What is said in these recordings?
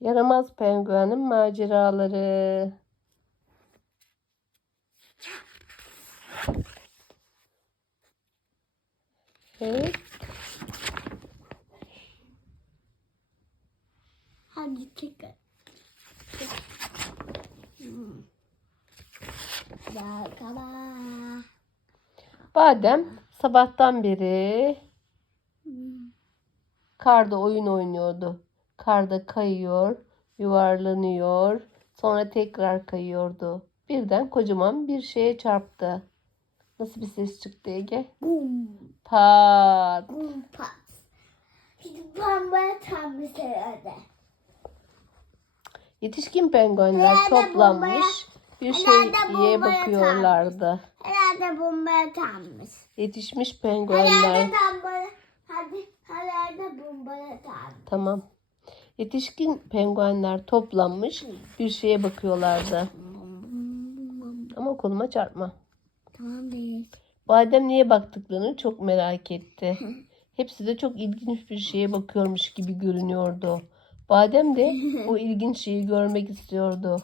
Yaramaz penguenin maceraları. Evet. Hadi. Bakalım. Badem sabahtan beri karda oyun oynuyordu. Karda kayıyor, yuvarlanıyor, sonra tekrar kayıyordu. Birden kocaman bir şeye çarptı. Nasıl bir ses çıktı Ege? Bum. Pat. Bum pat. Hiç bomba tam bir herhalde. Yetişkin penguenler Herhalde toplanmış bombaya- bir herhalde şeye bakıyorlardı. Herhalde bombaya tammış. Yetişmiş Herhalde penguenler bombaya. Hadi herhalde bombaya tam. tamam. Yetişkin penguenler toplanmış bir şeye bakıyorlardı. Ama koluma çarpma. Tamam değil. Badem niye baktıklarını çok merak etti. Hepsi de çok ilginç bir şeye bakıyormuş gibi görünüyordu. Badem de o ilginç şeyi görmek istiyordu.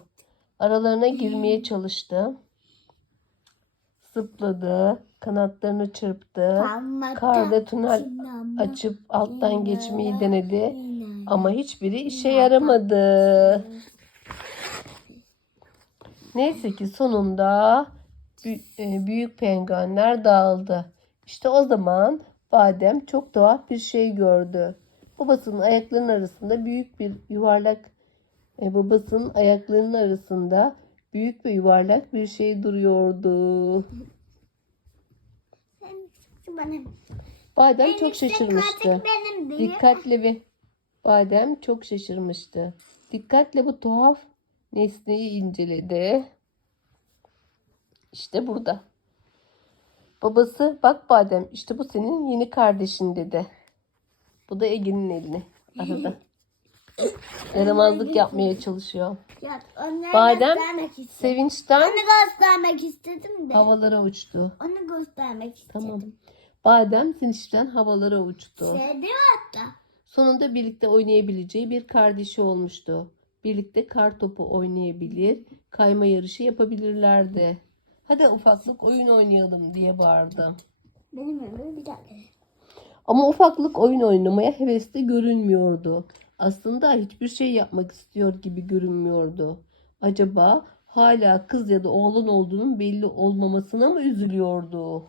Aralarına girmeye çalıştı. Zıpladı, kanatlarını çırptı. Karda tünel açıp alttan geçmeyi denedi ama hiçbiri işe yaramadı. Neyse ki sonunda e, büyük penguenler dağıldı. İşte o zaman Badem çok tuhaf bir şey gördü. Babasının ayaklarının arasında büyük bir yuvarlak e, babasının ayaklarının arasında büyük ve yuvarlak bir şey duruyordu. Badem çok şaşırmıştı. Dikkatli bir Badem çok şaşırmıştı. Dikkatle bu tuhaf nesneyi inceledi. İşte burada. Babası bak Badem işte bu senin yeni kardeşin dedi. Bu da Ege'nin elini arada. Yaramazlık yapmaya çalışıyor. Ya, Badem sevinçten Onu göstermek istedim de. havalara uçtu. Onu göstermek istedim. Tamam. Badem sevinçten havalara uçtu. Sevdi hatta. Sonunda birlikte oynayabileceği bir kardeşi olmuştu. Birlikte kar topu oynayabilir, kayma yarışı yapabilirlerdi. Hadi ufaklık oyun oynayalım diye bağırdı. Benim ömrüm bir dakika. Ama ufaklık oyun oynamaya hevesli görünmüyordu. Aslında hiçbir şey yapmak istiyor gibi görünmüyordu. Acaba hala kız ya da oğlan olduğunun belli olmamasına mı üzülüyordu?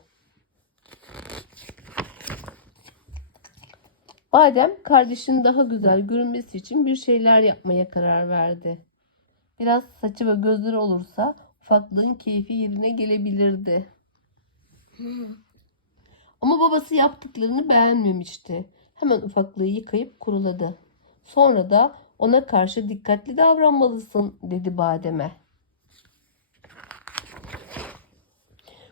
Badem kardeşinin daha güzel görünmesi için bir şeyler yapmaya karar verdi. Biraz saçı ve gözleri olursa ufaklığın keyfi yerine gelebilirdi. Ama babası yaptıklarını beğenmemişti. Hemen ufaklığı yıkayıp kuruladı. Sonra da ona karşı dikkatli davranmalısın dedi Badem'e.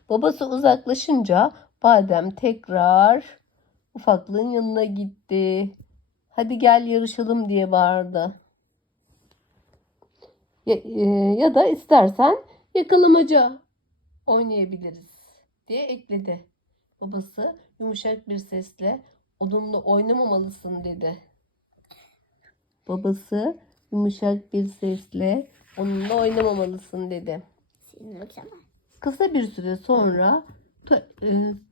Babası uzaklaşınca Badem tekrar ufaklığın yanına gitti. Hadi gel yarışalım diye bağırdı. Ya, e, ya da istersen yakalamaca oynayabiliriz diye ekledi. Babası yumuşak bir sesle onunla oynamamalısın dedi. Babası yumuşak bir sesle onunla oynamamalısın dedi. Kısa bir süre sonra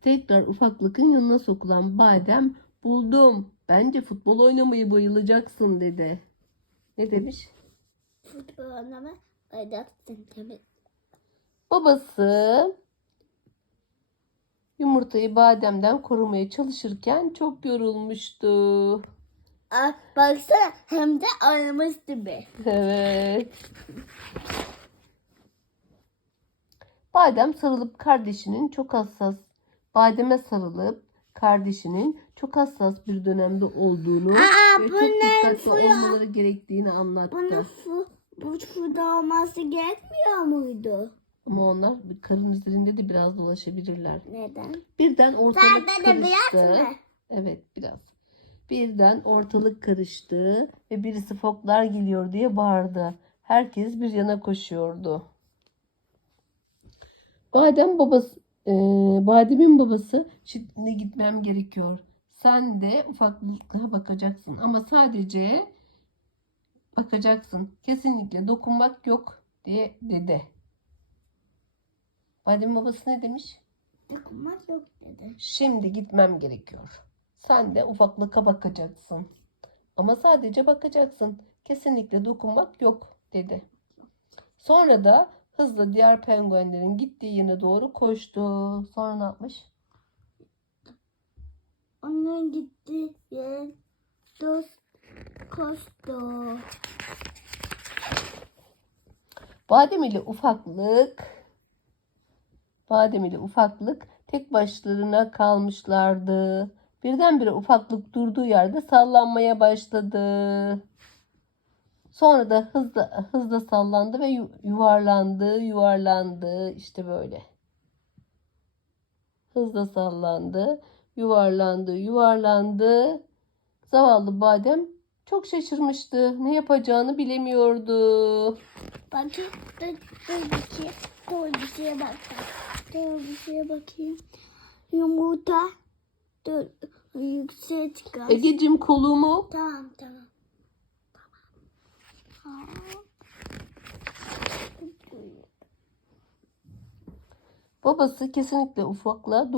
tekrar ufaklıkın yanına sokulan Badem buldum. Bence futbol oynamayı bayılacaksın dedi. Ne demiş? Futbol oynama. Oynayacaksın tabii. Babası yumurtayı bademden korumaya çalışırken çok yorulmuştu. Aa, baksana hem de oynamış gibi. Evet. Badem sarılıp kardeşinin çok hassas, bademe sarılıp kardeşinin çok hassas bir dönemde olduğunu Aa, ve çok dikkatli olmaları gerektiğini anlattı. Bunun fu, bu furda olması gerekmiyor muydu? Ama onlar karın üzerinde de biraz dolaşabilirler. Neden? Birden ortalık beyaz karıştı. mı? Evet biraz. Birden ortalık karıştı ve birisi foklar geliyor diye bağırdı. Herkes bir yana koşuyordu. Badem babası, e, Badem'in babası şimdi gitmem gerekiyor. Sen de ufaklığa bakacaksın ama sadece bakacaksın. Kesinlikle dokunmak yok diye dedi. Badem babası ne demiş? Dokunmak yok dedi. Şimdi gitmem gerekiyor. Sen de ufaklıka bakacaksın. Ama sadece bakacaksın. Kesinlikle dokunmak yok dedi. Sonra da hızla diğer penguenlerin gittiği yöne doğru koştu. Sonra ne yapmış? Onun gitti yer dost koştu. Badem ile ufaklık Badem ile ufaklık tek başlarına kalmışlardı. Birdenbire ufaklık durduğu yerde sallanmaya başladı. Sonra da hızla hızla sallandı ve yu- yuvarlandı, yuvarlandı. İşte böyle. Hızla sallandı, yuvarlandı, yuvarlandı. Zavallı Badem çok şaşırmıştı. Ne yapacağını bilemiyordu. Bakayım dur, dur bir şey. Dur bir şeye bak. Dur bir şeye bakayım. Yumurta. Dur yüksek çıkar. Egecim kolumu tamam. Tamam. Babası kesinlikle ufakla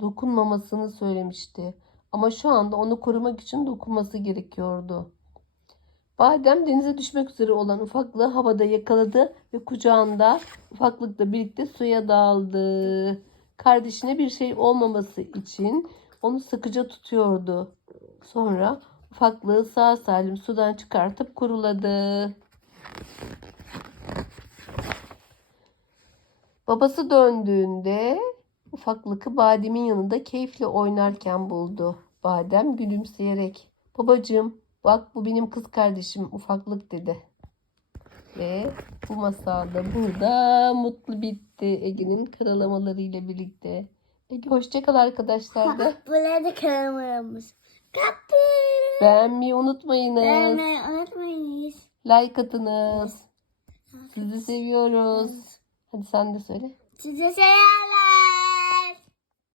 dokunmamasını söylemişti. Ama şu anda onu korumak için dokunması gerekiyordu. Badem denize düşmek üzere olan ufaklığı havada yakaladı ve kucağında ufaklıkla birlikte suya daldı. Kardeşine bir şey olmaması için onu sıkıca tutuyordu. Sonra ufaklığı sağ salim sudan çıkartıp kuruladı. Babası döndüğünde ufaklıkı Badem'in yanında keyifle oynarken buldu. Badem gülümseyerek babacığım bak bu benim kız kardeşim ufaklık dedi. Ve bu masal da burada mutlu bitti Ege'nin karalamalarıyla birlikte. Ege hoşçakal arkadaşlar da. Burada karamayamız. Kapı. Beğenmeyi unutmayınız. Beğenmeyi unutmayınız. Like atınız. Sizi seviyoruz. Hadi sen de söyle. Size selam.